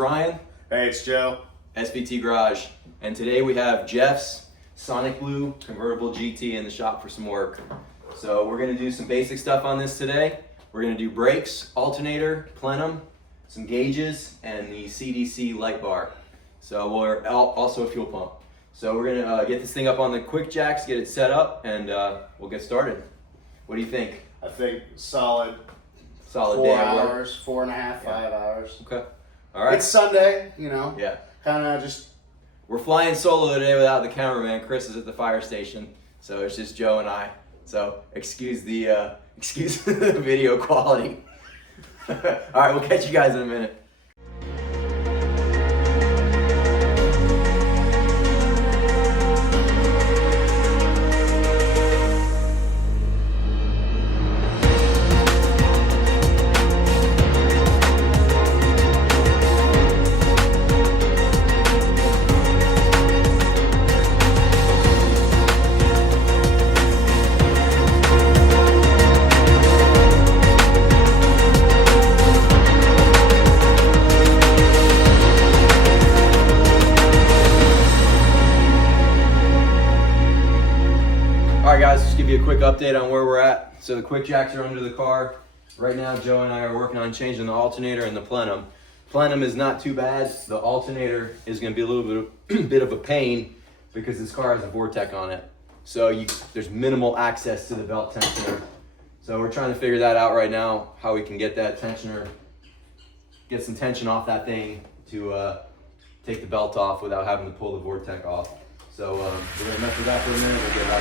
Ryan. Hey, it's Joe. SVT Garage. And today we have Jeff's Sonic Blue convertible GT in the shop for some work. So we're going to do some basic stuff on this today. We're going to do brakes, alternator, plenum, some gauges, and the CDC Lightbar. So we're also a fuel pump. So we're going to get this thing up on the quick jacks, get it set up, and we'll get started. What do you think? I think solid 4 day hours, 4.5, 5 hours. Okay. All right. It's Sunday, you know. Yeah. Kind of just. We're flying solo today without the cameraman. Chris is at the fire station, so it's just Joe and I. So excuse the video quality. All right, we'll catch you guys in a minute. Alright guys, just give you a quick update on where we're at. So the quick jacks are under the car. Right now Joe and I are working on changing the alternator and the plenum. Plenum is not too bad. The alternator is going to be a little bit of a pain because this car has a Vortec on it. So there's minimal access to the belt tensioner. So we're trying to figure that out right now, how we can get that tensioner, get some tension off that thing to take the belt off without having to pull the Vortec off. So we're going to mess with that for a minute. We'll get right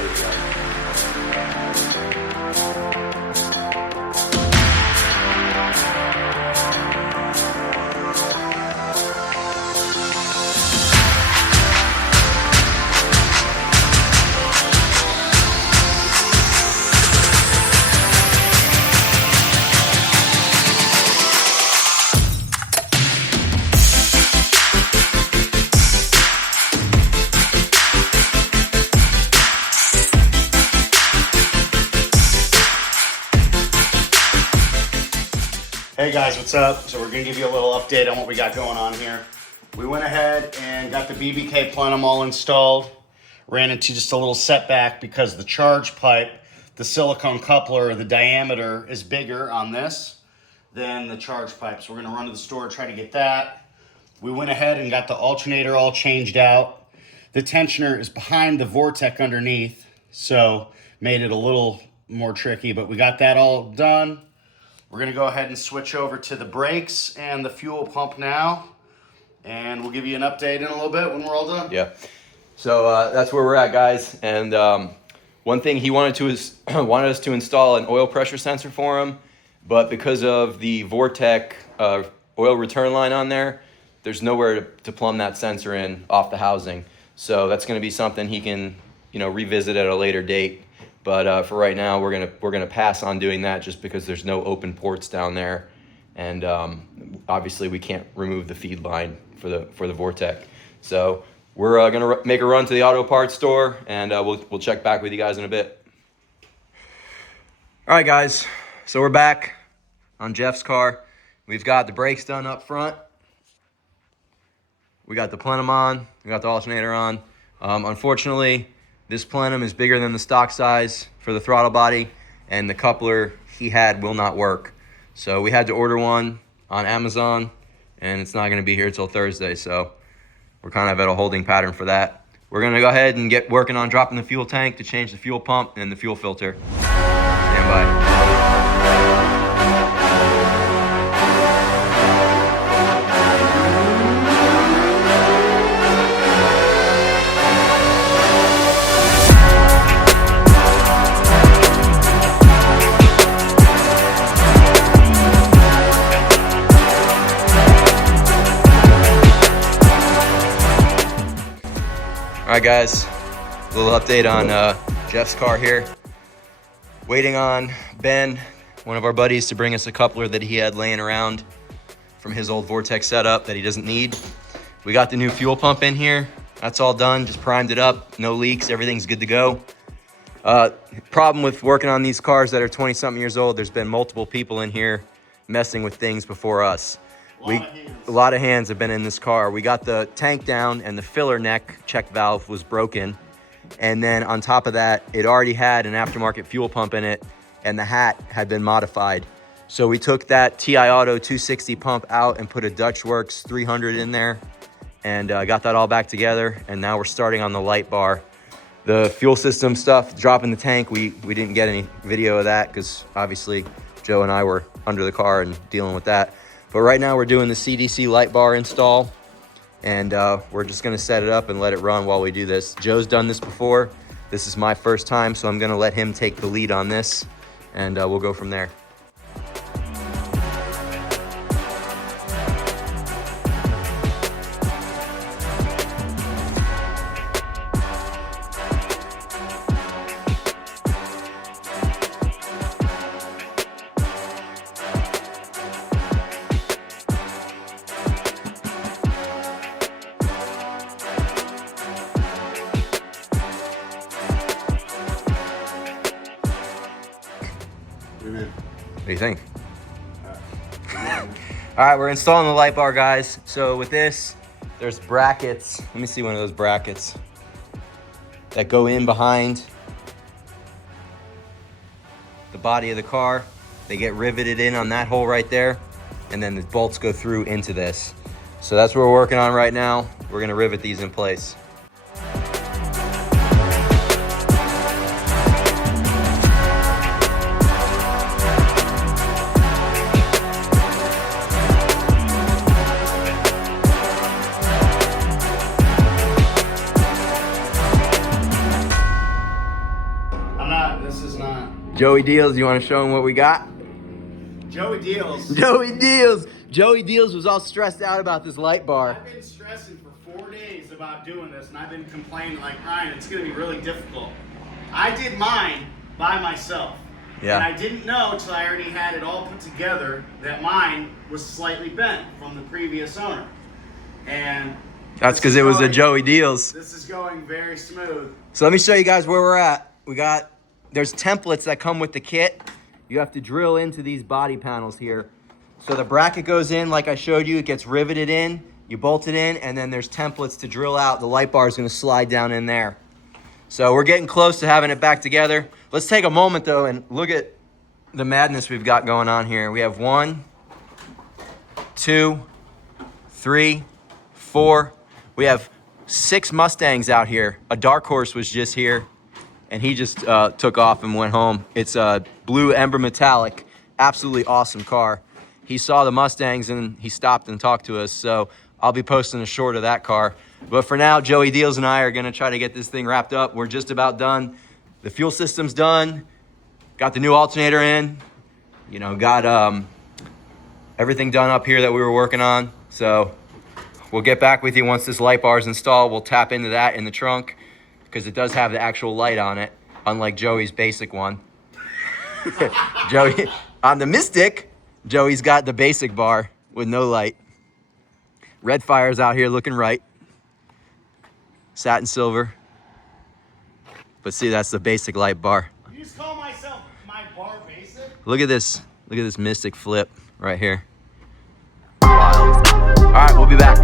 Hey guys, what's up? So we're gonna give you a little update on what we got going on here. We went ahead and got the BBK plenum all installed. Ran into just a little setback because the charge pipe, the silicone coupler, the diameter is bigger on this than the charge pipe. So we're gonna run to the store, try to get that. We went ahead and got the alternator all changed out. The tensioner is behind the Vortec underneath, so made it a little more tricky, but we got that all done. We're gonna go ahead and switch over to the brakes and the fuel pump now, and we'll give you an update in a little bit when we're all done. Yeah. So that's where we're at, guys. And one thing he wanted us to install an oil pressure sensor for him, but because of the Vortec oil return line on there, there's nowhere to plumb that sensor in off the housing. So that's going to be something he can, revisit at a later date. But for right now, we're gonna pass on doing that just because there's no open ports down there, and obviously we can't remove the feed line for the Vortec. So we're gonna make a run to the auto parts store, and we'll check back with you guys in a bit. All right, guys. So we're back on Jeff's car. We've got the brakes done up front. We got the plenum on. We got the alternator on. Unfortunately, this plenum is bigger than the stock size for the throttle body, and the coupler he had will not work. So we had to order one on Amazon, and it's not gonna be here till Thursday, so we're kind of at a holding pattern for that. We're gonna go ahead and get working on dropping the fuel tank to change the fuel pump and the fuel filter. Stand by. All right, guys, a little update on Jeff's car here. Waiting on Ben, one of our buddies, to bring us a coupler that he had laying around from his old Vortec setup that he doesn't need. We got the new fuel pump in here. That's all done, just primed it up, no leaks, everything's good to go. Problem with working on these cars that are 20-something years old, there's been multiple people in here messing with things before us. A lot of hands have been in this car. We got the tank down and the filler neck check valve was broken. And then on top of that, it already had an aftermarket fuel pump in it and the hat had been modified. So we took that TI Auto 260 pump out and put a Dutch Works 300 in there and got that all back together. And now we're starting on the light bar. The fuel system stuff, dropping the tank, we didn't get any video of that because obviously Joe and I were under the car and dealing with that. But right now we're doing the CDC Lightbar install and we're just gonna set it up and let it run while we do this. Joe's done this before. This is my first time, so I'm gonna let him take the lead on this and we'll go from there. What do you think? All right, we're installing the light bar, guys. So with this, there's brackets. Let me see one of those brackets that go in behind the body of the car. They get riveted in on that hole right there, and then the bolts go through into this. So that's what we're working on right now. We're gonna rivet these in place. Joey Deals, you want to show him what we got? Joey Deals. Joey Deals. Joey Deals was all stressed out about this light bar. I've been stressing for 4 days about doing this, and I've been complaining like, Ryan, it's going to be really difficult. I did mine by myself. Yeah. And I didn't know until I already had it all put together that mine was slightly bent from the previous owner. And that's because it was a Joey Deals. This is going very smooth. So let me show you guys where we're at. There's templates that come with the kit. You have to drill into these body panels here. So the bracket goes in like I showed you, it gets riveted in, you bolt it in, and then there's templates to drill out. The light bar is gonna slide down in there. So we're getting close to having it back together. Let's take a moment though and look at the madness we've got going on here. We have 1, 2, 3, 4. We have 6 Mustangs out here. A Dark Horse was just here. And he just took off and went home. It's a blue Ember Metallic, absolutely awesome car. He saw the Mustangs and he stopped and talked to us, so I'll be posting a short of that car. But for now, Joey Deals and I are gonna try to get this thing wrapped up. We're just about done. The fuel system's done. Got the new alternator in. You know, got everything done up here that we were working on. So we'll get back with you once this light bar is installed. We'll tap into that in the trunk, because it does have the actual light on it, unlike Joey's basic one. Joey, on the Mystic, Joey's got the basic bar with no light. Red Fire's out here looking right. Satin silver. But see, that's the basic light bar. You just call my bar basic? Look at this Mystic flip right here. Wild. All right, we'll be back.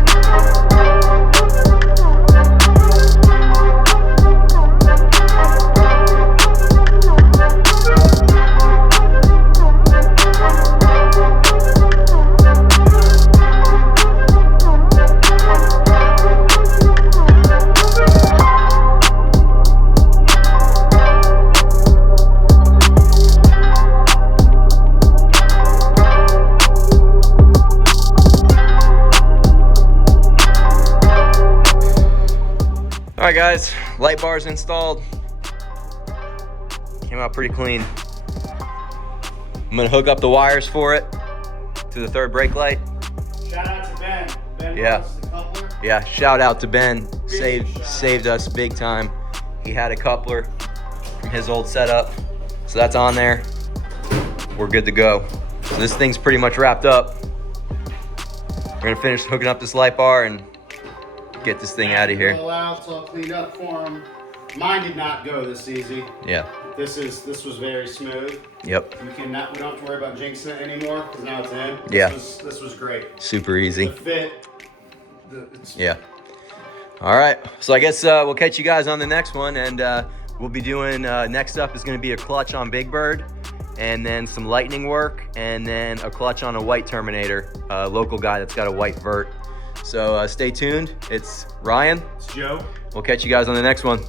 All right, guys, light bar's installed. Came out pretty clean. I'm gonna hook up the wires for it to the third brake light. Shout out to Ben. Ben Yeah. was the coupler. Yeah, shout out to Ben. Saved us big time. He had a coupler from his old setup. So that's on there. We're good to go. So this thing's pretty much wrapped up. We're gonna finish hooking up this light bar and get this thing out of here. Roll out, so I'll clean up for him. Mine did not go this easy. Yeah. This was very smooth. Yep. We don't have to worry about jinxing it anymore because now it's in. Yeah. This was great. Super easy. The fit. Yeah. All right. So I guess we'll catch you guys on the next one, and we'll be doing next up is going to be a clutch on Big Bird, and then some lightning work, and then a clutch on a white Terminator, a local guy that's got a white vert. So stay tuned. It's Ryan. It's Joe. We'll catch you guys on the next one.